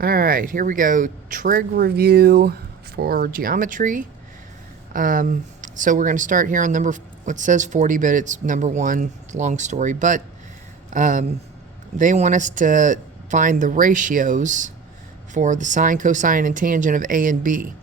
All right, here we go. Trig review for geometry. So we're going to start here on what says 40, but it's number 1, long story. But they want us to find the ratios for the sine, cosine, and tangent of A and B.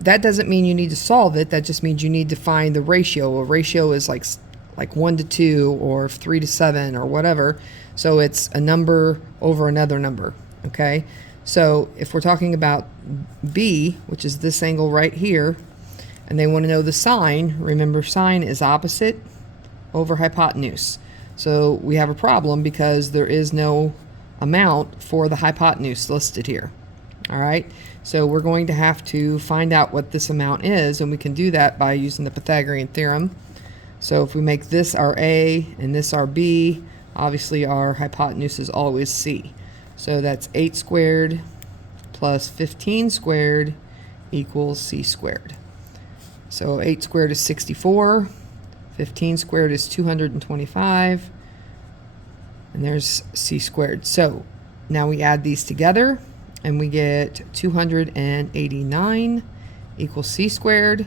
That doesn't mean you need to solve it. That just means you need to find the ratio. A ratio is like 1 to 2 or 3 to 7 or whatever. So it's a number over another number. Okay, so if we're talking about B, which is this angle right here, and they want to know the sine, remember sine is opposite over hypotenuse. So we have a problem because there is no amount for the hypotenuse listed here. All right, so we're going to have to find out what this amount is, and we can do that by using the Pythagorean theorem. So if we make this our A and this our B, obviously our hypotenuse is always C. So that's 8 squared plus 15 squared equals C squared. So 8 squared is 64, 15 squared is 225, and there's C squared. So now we add these together, and we get 289 equals C squared.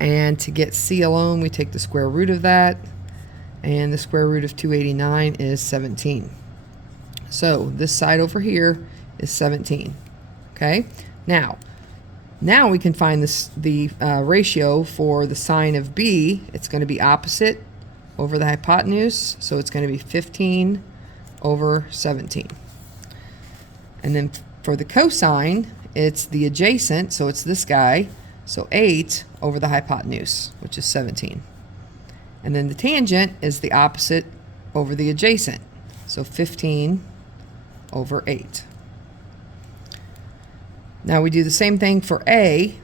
And to get C alone, we take the square root of that, and the square root of 289 is 17. So this side over here is 17. Okay, now we can find the ratio for the sine of B. It's going to be opposite over the hypotenuse, so it's going to be 15 over 17. And then for the cosine, it's the adjacent, so it's this guy, so 8 over the hypotenuse, which is 17. And then the tangent is the opposite over the adjacent, so 15 over 8. Now we do the same thing for A.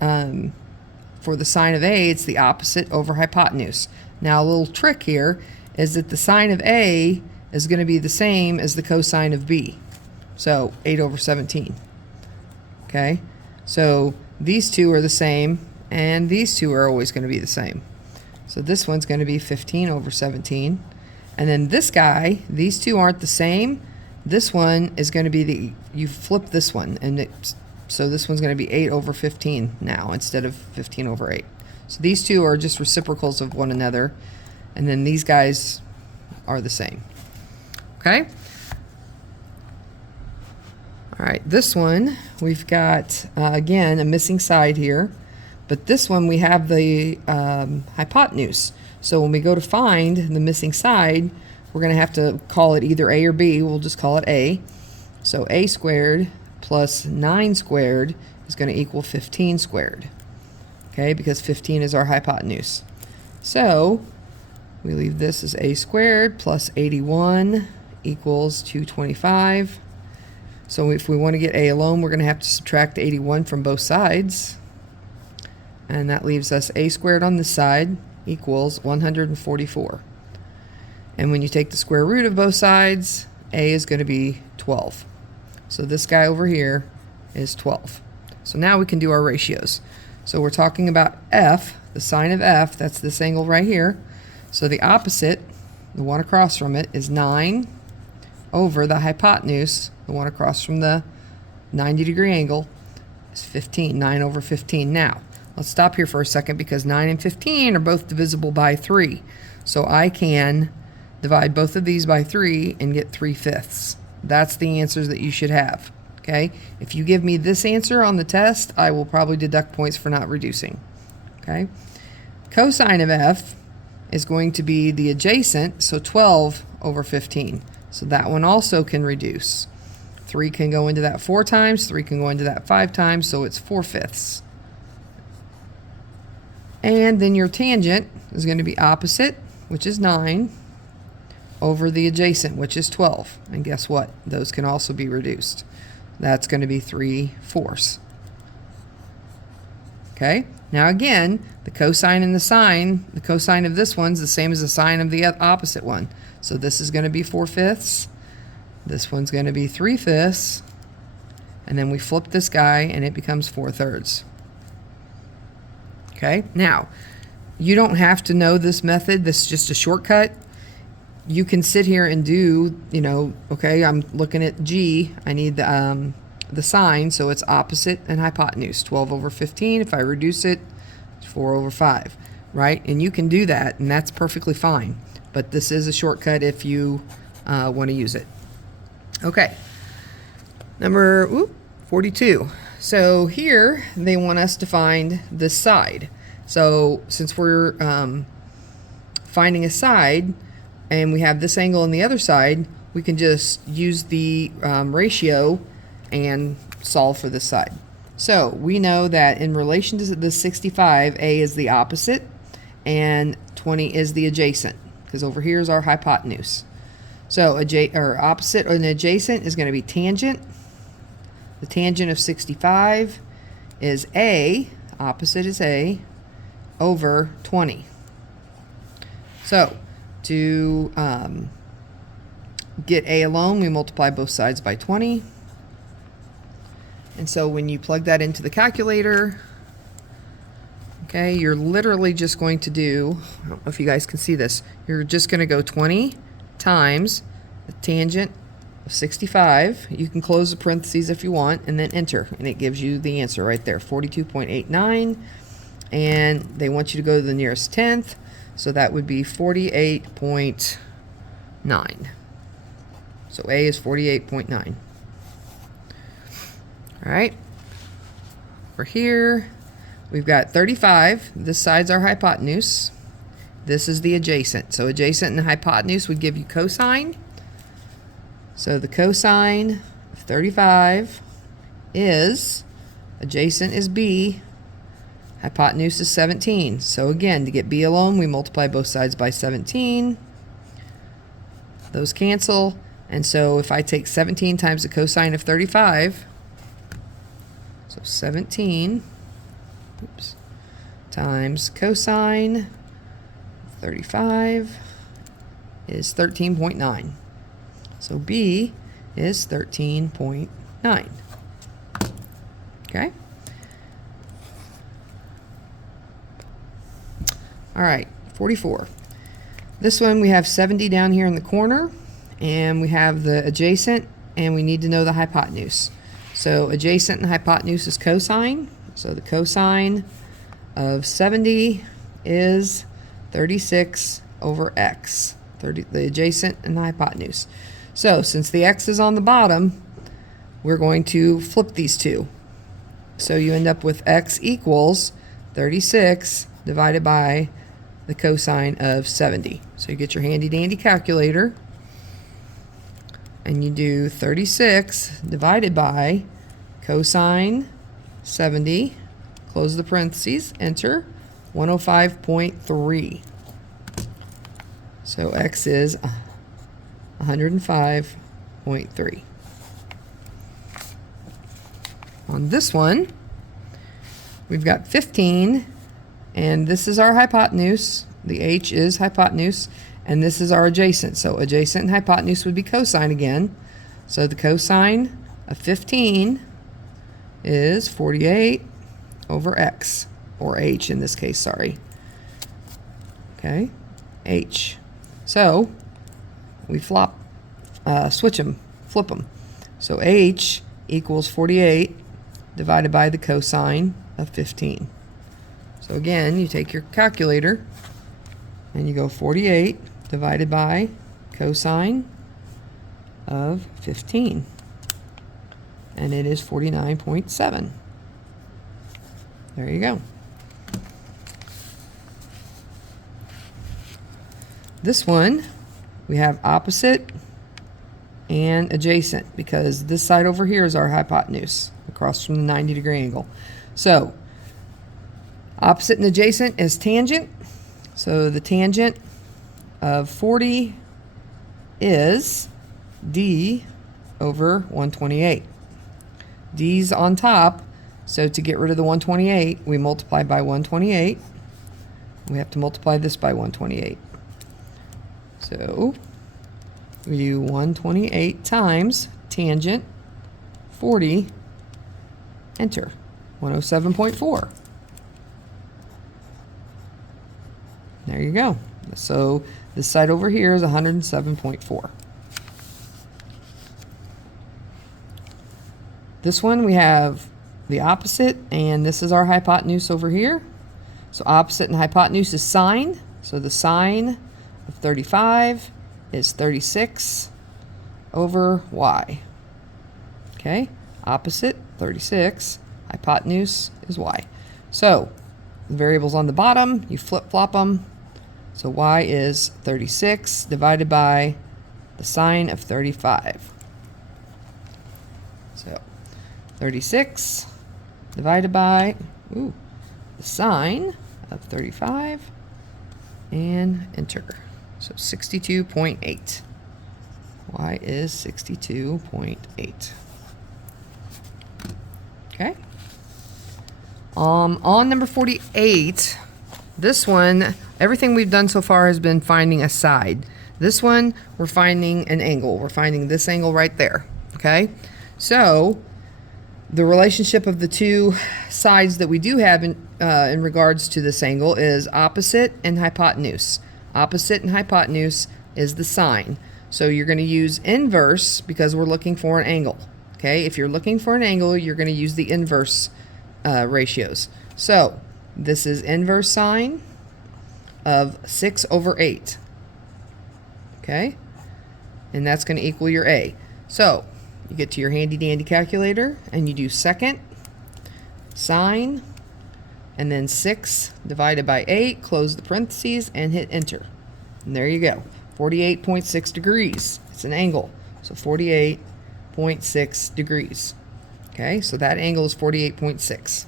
For the sine of A, it's the opposite over hypotenuse. Now a little trick here is that the sine of A is going to be the same as the cosine of B. So 8 over 17. Okay, so these two are the same, and these two are always going to be the same. So this one's going to be 15 over 17. And then this guy, these two aren't the same. This one is going to be you flip this one, and so this one's going to be 8 over 15 now instead of 15 over 8. So these two are just reciprocals of one another, and then these guys are the same. Okay? All right, this one, we've got, again, a missing side here, but this one we have the hypotenuse. So when we go to find the missing side, we're going to have to call it either A or B. We'll just call it A. So A squared plus 9 squared is going to equal 15 squared. Okay, because 15 is our hypotenuse. So we leave this as A squared plus 81 equals 225. So if we want to get A alone, we're going to have to subtract 81 from both sides. And that leaves us A squared on this side equals 144. And when you take the square root of both sides, A is going to be 12. So this guy over here is 12. So now we can do our ratios. So we're talking about F, the sine of F, that's this angle right here. So the opposite, the one across from it, is 9 over the hypotenuse, the one across from the 90-degree angle, is 15, 9 over 15. Now, let's stop here for a second because 9 and 15 are both divisible by 3. So I can divide both of these by 3 and get 3/5. That's the answers that you should have. Okay? If you give me this answer on the test, I will probably deduct points for not reducing. Okay? Cosine of F is going to be the adjacent, so 12 over 15. So that one also can reduce. 3 can go into that 4 times, 3 can go into that 5 times, so it's 4/5. And then your tangent is going to be opposite, which is 9, over the adjacent, which is 12. And guess what? Those can also be reduced. That's going to be 3/4. Okay? Now again, the cosine and the sine of this one's the same as the sine of the opposite one. So this is going to be 4/5. This one's going to be 3/5. And then we flip this guy and it becomes 4/3. Okay? Now, you don't have to know this method. This is just a shortcut. you can sit here and do, you know, okay, I'm looking at G. I need the sign, so it's opposite and hypotenuse. 12 over 15. If I reduce it, it's 4 over 5, right? And you can do that, and that's perfectly fine. But this is a shortcut if you want to use it. Okay, number 42. So here they want us to find this side. So since we're finding a side, and we have this angle on the other side, we can just use the ratio and solve for this side. So we know that in relation to the 65, A is the opposite and 20 is the adjacent, because over here is our hypotenuse. So opposite and adjacent is going to be tangent. The tangent of 65 is A, opposite is A, over 20. So to get A alone, we multiply both sides by 20. And so when you plug that into the calculator, okay, you're literally just going to do, I don't know if you guys can see this, you're just going to go 20 times the tangent of 65. You can close the parentheses if you want, and then enter, and it gives you the answer right there, 42.89. And they want you to go to the nearest tenth, so that would be 48.9. So A is 48.9. All right, over here we've got 35. This side's our hypotenuse. This is the adjacent. So adjacent and hypotenuse would give you cosine. So the cosine of 35 is, adjacent is B, hypotenuse is 17. So again, to get B alone, we multiply both sides by 17. Those cancel. And so if I take 17 times the cosine of 35, so 17 times cosine 35 is 13.9. So B is 13.9. Okay? All right, 44. This one we have 70 down here in the corner, and we have the adjacent, and we need to know the hypotenuse. So adjacent and hypotenuse is cosine. So the cosine of 70 is 36 over x. The adjacent and the hypotenuse. So since the x is on the bottom, we're going to flip these two. So you end up with x equals 36 divided by the cosine of 70. So you get your handy dandy calculator, and you do 36 divided by cosine 70, close the parentheses, enter, 105.3. So x is 105.3. On this one, we've got 15, and this is our hypotenuse. The h is hypotenuse, and this is our adjacent. So adjacent and hypotenuse would be cosine again. So the cosine of 15 is 48 over x, or h in this case, sorry. Okay, h. So we switch them, flip them. So h equals 48 divided by the cosine of 15. So again, you take your calculator and you go 48 divided by cosine of 15. And it is 49.7. There you go. This one, we have opposite and adjacent, because this side over here is our hypotenuse across from the 90-degree angle. So opposite and adjacent is tangent. So the tangent of 40 is d over 128. D's on top, so to get rid of the 128, we multiply by 128. We have to multiply this by 128. So we do 128 times tangent 40, enter, 107.4. There you go. So this side over here is 107.4. This one we have the opposite, and this is our hypotenuse over here. So opposite and hypotenuse is sine. So the sine of 35 is 36 over y. Okay, opposite 36, hypotenuse is y. So the variables on the bottom, you flip-flop them. So y is 36 divided by the sine of 35. So 36 divided by the sine of 35 and enter. So 62.8. Y is 62.8. Okay. On number 48, this one, everything we've done so far has been finding a side. This one, we're finding an angle. We're finding this angle right there. Okay. So the relationship of the two sides that we do have in regards to this angle is opposite and hypotenuse. Opposite and hypotenuse is the sine. So you're going to use inverse because we're looking for an angle. Okay, if you're looking for an angle, you're going to use the inverse ratios. So this is inverse sine of 6 over 8. Okay, and that's going to equal your A. So you get to your handy dandy calculator and you do second sine and then 6 divided by 8, close the parentheses and hit enter. And there you go, 48.6 degrees. It's an angle, so 48.6 degrees. Okay, so that angle is 48.6.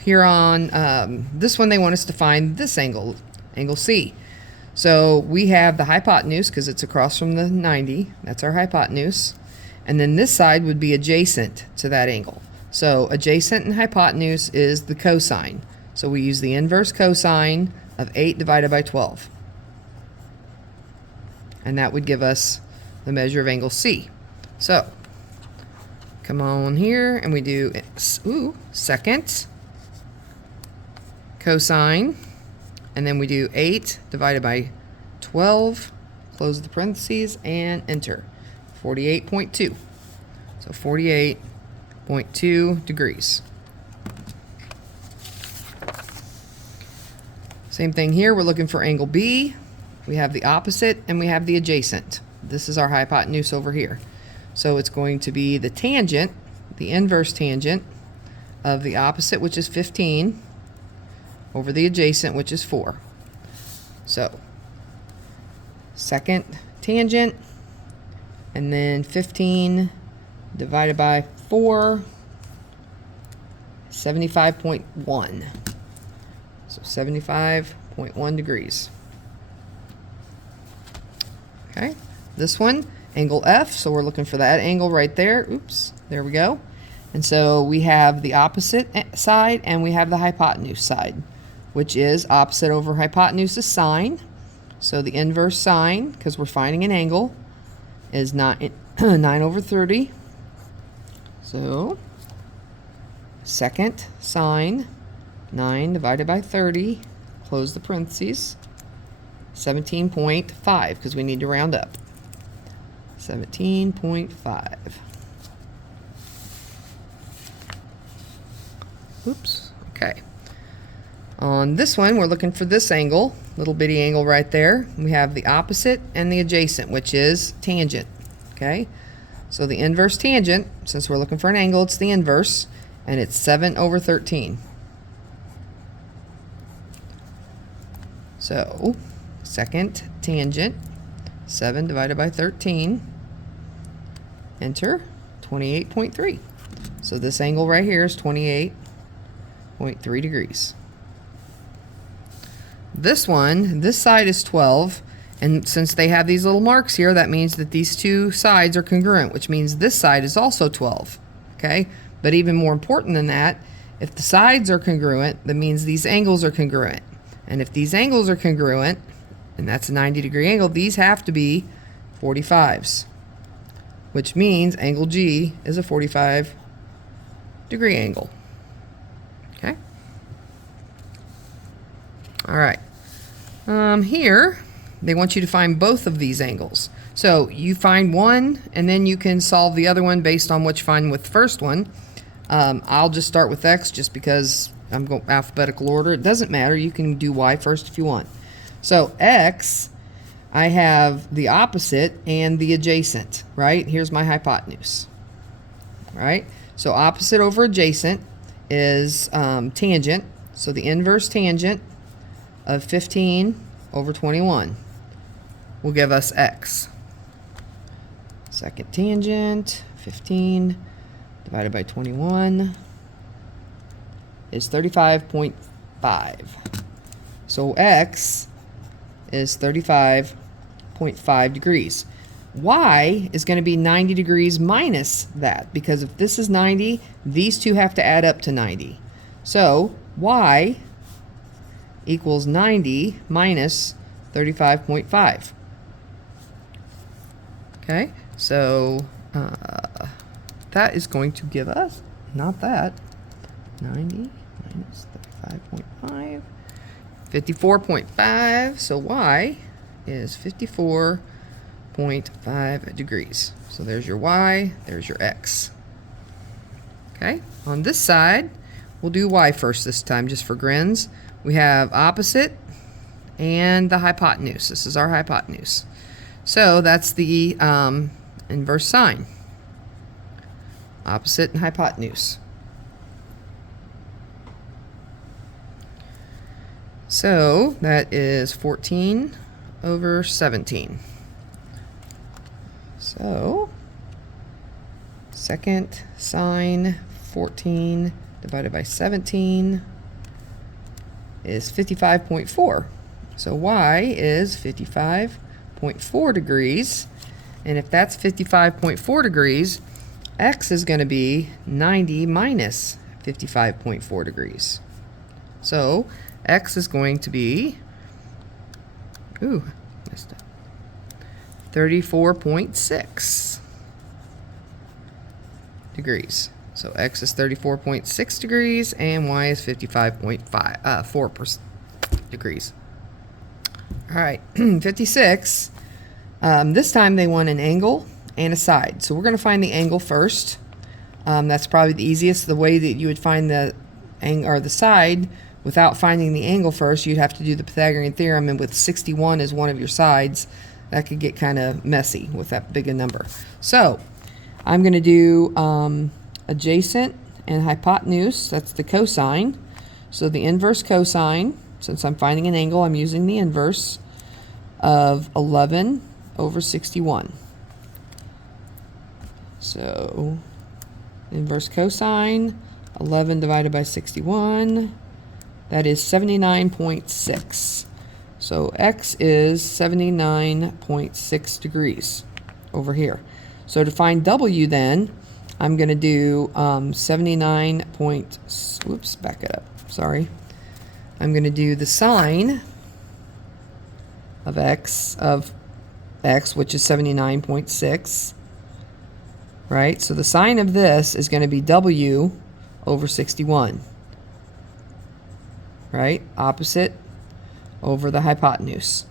Here on this one, they want us to find this angle, angle C. So we have the hypotenuse because it's across from the 90. That's our hypotenuse. And then this side would be adjacent to that angle. So adjacent and hypotenuse is the cosine. So we use the inverse cosine of 8 divided by 12. And that would give us the measure of angle C. So come on here and we do second cosine, and then we do 8 divided by 12, close the parentheses and enter. 48.2. So 48.2 degrees. Same thing here, we're looking for angle B. We have the opposite and we have the adjacent. This is our hypotenuse over here. So it's going to be the tangent, the inverse tangent of the opposite, which is 15, over the adjacent, which is 4. So second tangent, and then 15 divided by 4, 75.1. So 75.1 degrees. Okay, this one, angle F, so we're looking for that angle right there. Oops, there we go. And so we have the opposite side and we have the hypotenuse side, which is opposite over hypotenuse is sine. So the inverse sine, because we're finding an angle, is 9 over 30. So second sine, 9 divided by 30, close the parentheses, 17.5, because we need to round up. 17.5. Oops, okay. On this one, we're looking for this angle, little bitty angle right there. We have the opposite and the adjacent, which is tangent, okay? So the inverse tangent, since we're looking for an angle, it's the inverse, and it's 7 over 13. So second tangent, 7 divided by 13, enter, 28.3. So this angle right here is 28.3 degrees. This one, this side is 12, and since they have these little marks here, that means that these two sides are congruent, which means this side is also 12, okay? But even more important than that, if the sides are congruent, that means these angles are congruent. And if these angles are congruent, and that's a 90-degree angle, these have to be 45s, which means angle G is a 45-degree angle. Okay? All right. Here, they want you to find both of these angles. So you find one, and then you can solve the other one based on what you find with the first one. I'll just start with X just because I'm going alphabetical order. It doesn't matter. You can do Y first if you want. So X, I have the opposite and the adjacent, right? Here's my hypotenuse, right? So opposite over adjacent is tangent. So the inverse tangent of 15 over 21 will give us X. Second tangent, 15 divided by 21 is 35.5. So X is 35.5 degrees. Y is going to be 90 degrees minus that, because if this is 90, these two have to add up to 90. So Y equals 90 minus 35.5. Okay, so that is going to give us, not that, 90 minus 35.5, 54.5. So Y is 54.5 degrees. So there's your Y, there's your X. Okay, on this side, we'll do Y first this time, just for grins. We have opposite and the hypotenuse. This is our hypotenuse. So that's the inverse sine. Opposite and hypotenuse. So that is 14 over 17. So second sine 14 divided by 17 is 55.4. So Y is 55.4 degrees. And if that's 55.4 degrees, X is going to be 90 minus 55.4 degrees. So X is going to be, missed it, 34.6 degrees. So X is 34.6 degrees and Y is 55.4 degrees. All right, 56. This time they want an angle and a side. So we're going to find the angle first. That's probably the easiest. The way that you would find the side without finding the angle first, you'd have to do the Pythagorean theorem, and with 61 as one of your sides, that could get kind of messy with that big a number. So I'm going to do adjacent and hypotenuse. That's the cosine. So the inverse cosine, since I'm finding an angle, I'm using the inverse of 11 over 61. So inverse cosine, 11 divided by 61, that is 79.6. So X is 79.6 degrees over here. So to find W then, I'm going to do 79 point, whoops, back it up, sorry. I'm going to do the sine of X, which is 79.6, right? So the sine of this is going to be W over 61, right? Opposite over the hypotenuse,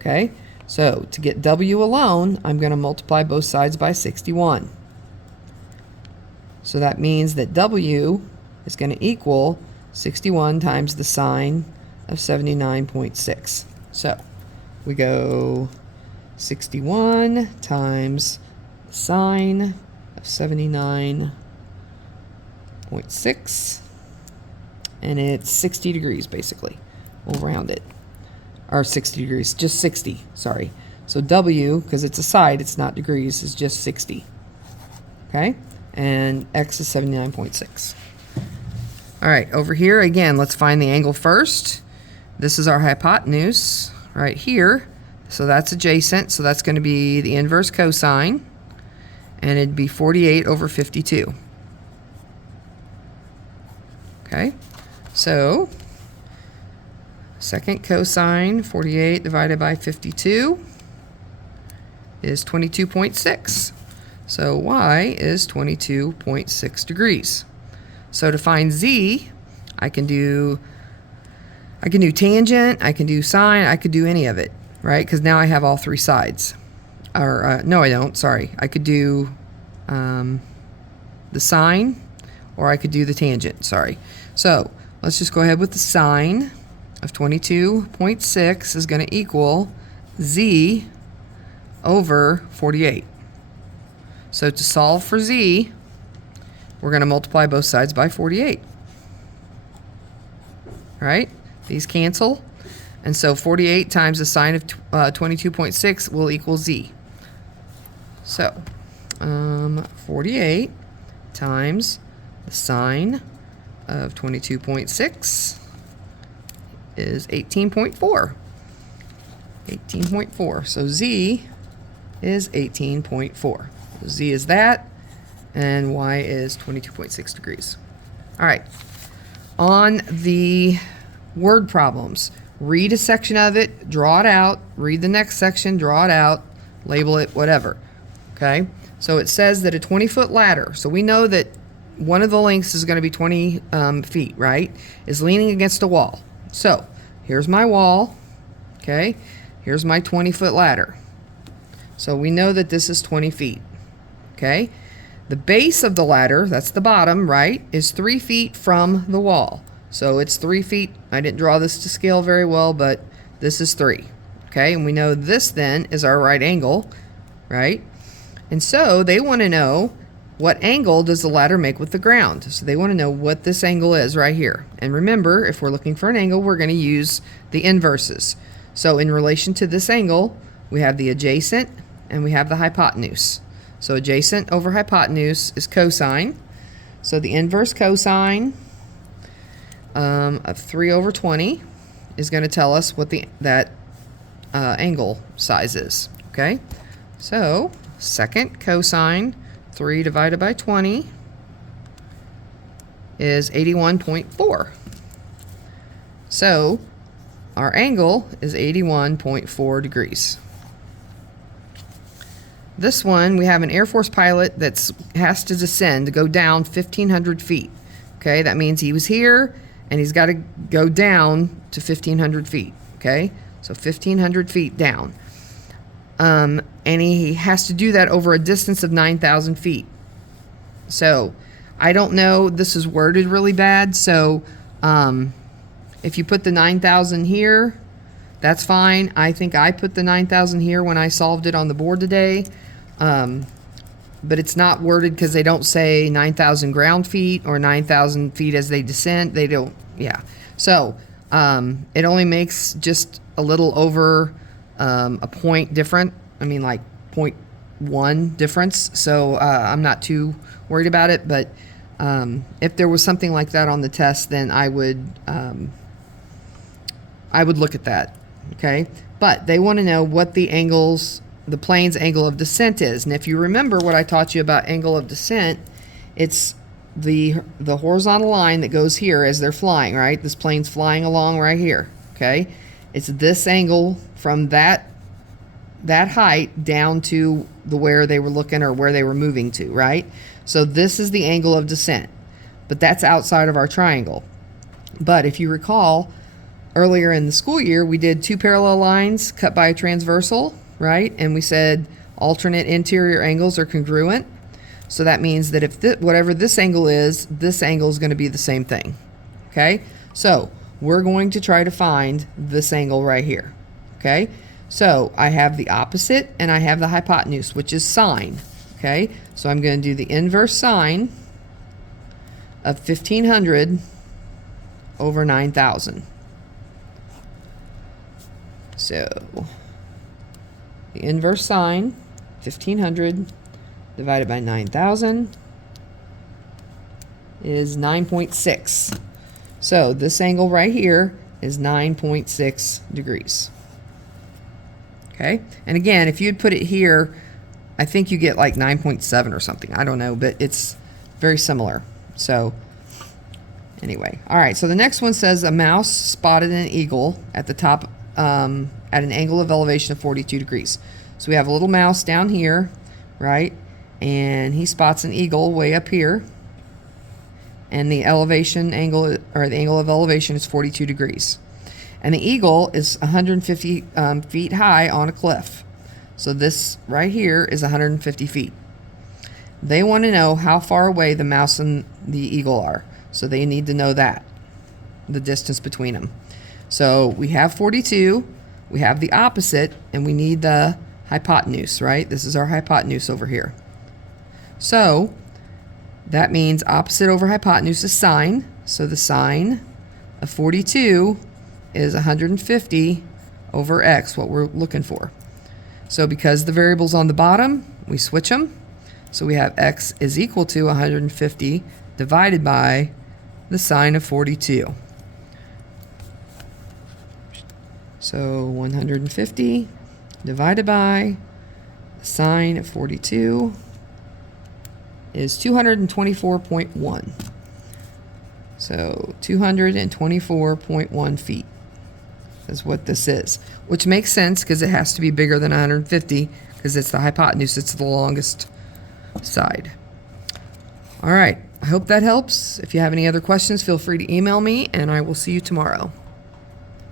okay? So to get W alone, I'm going to multiply both sides by 61. So that means that W is going to equal 61 times the sine of 79.6. So we go 61 times the sine of 79.6, and it's 60 degrees basically. We'll round it. Or 60 degrees, just 60, sorry. So W, because it's a side, it's not degrees, is just 60. Okay? And X is 79.6. All right, over here, again, let's find the angle first. This is our hypotenuse right here. So that's adjacent, so that's going to be the inverse cosine. And it'd be 48 over 52. Okay? So second cosine, 48 divided by 52 is 22.6. So Y is 22.6 degrees. So to find Z, I can I can do tangent, I can do sine, I could do any of it, right? Because now I have all three sides. Or, no, I don't, sorry. I could do the sine, or I could do the tangent, sorry. So let's just go ahead with the sine of 22.6 is going to equal z over 48. So to solve for z, we're going to multiply both sides by 48. Right? These cancel. And so 48 times the sine of 22.6 will equal z. So 48 times the sine of 22.6 is 18.4. 18.4. So z is 18.4. Z is that, and y is 22.6 degrees. All right. On the word problems, read a section of it, draw it out, read the next section, draw it out, label it, whatever. Okay? So it says that a 20-foot ladder, so we know that one of the lengths is going to be 20 feet, right? Is leaning against a wall. So here's my wall. Okay? Here's my 20-foot ladder. So we know that this is 20 feet. Okay? The base of the ladder, that's the bottom, right, is 3 feet from the wall. So it's 3 feet. I didn't draw this to scale very well, but this is 3. Okay? And we know this then is our right angle, right? And so they want to know what angle does the ladder make with the ground. So they want to know what this angle is right here. And remember, if we're looking for an angle, we're going to use the inverses. So in relation to this angle, we have the adjacent and we have the hypotenuse. So adjacent over hypotenuse is cosine. So the inverse cosine of 3 over 20 is going to tell us what that angle size is. Okay? So second cosine 3 divided by 20 is 81.4. So our angle is 81.4 degrees. This one, we have an Air Force pilot that has to descend, to go down 1,500 feet. Okay, that means he was here, and he's got to go down to 1,500 feet. Okay, so 1,500 feet down. And he has to do that over a distance of 9,000 feet. So I don't know, this is worded really bad, so if you put the 9,000 here, that's fine. I think I put the 9,000 here when I solved it on the board today. But it's not worded because they don't say 9,000 ground feet or 9,000 feet as they descend. They don't, yeah. So it only makes just a little over a point different. I mean, like 0.1 difference. So I'm not too worried about it. But if there was something like that on the test, then I would look at that. Okay, but they want to know what the plane's angle of descent is. And if you remember what I taught you about angle of descent, it's the horizontal line that goes here as they're flying, right? This plane's flying along right here, okay? It's this angle from that height down to where they were looking or where they were moving to, right? So this is the angle of descent, but that's outside of our triangle. But if you recall, earlier in the school year, we did 2 parallel lines cut by a transversal, right? And we said alternate interior angles are congruent. So that means that if whatever this angle is going to be the same thing. Okay? So we're going to try to find this angle right here. Okay? So I have the opposite and I have the hypotenuse, which is sine. Okay? So I'm going to do the inverse sine of 1,500 over 9,000. So the inverse sine, 1,500 divided by 9,000 is 9.6. So this angle right here is 9.6 degrees. Okay? And again, if you'd put it here, I think you get like 9.7 or something. I don't know, but it's very similar. So anyway. All right, so the next one says a mouse spotted an eagle at the top at an angle of elevation of 42 degrees. So we have a little mouse down here, right? And he spots an eagle way up here. And the elevation angle, or the angle of elevation, is 42 degrees. And the eagle is 150 feet high on a cliff. So this right here is 150 feet. They want to know how far away the mouse and the eagle are. So they need to know that, the distance between them. So we have 42, we have the opposite, and we need the hypotenuse, right? This is our hypotenuse over here. So that means opposite over hypotenuse is sine. So the sine of 42 is 150 over x, what we're looking for. So because the variable's on the bottom, we switch them. So we have x is equal to 150 divided by the sine of 42. So 150 divided by the sine of 42 is 224.1. So 224.1 feet is what this is, which makes sense because it has to be bigger than 150 because it's the hypotenuse, it's the longest side. All right, I hope that helps. If you have any other questions, feel free to email me, and I will see you tomorrow.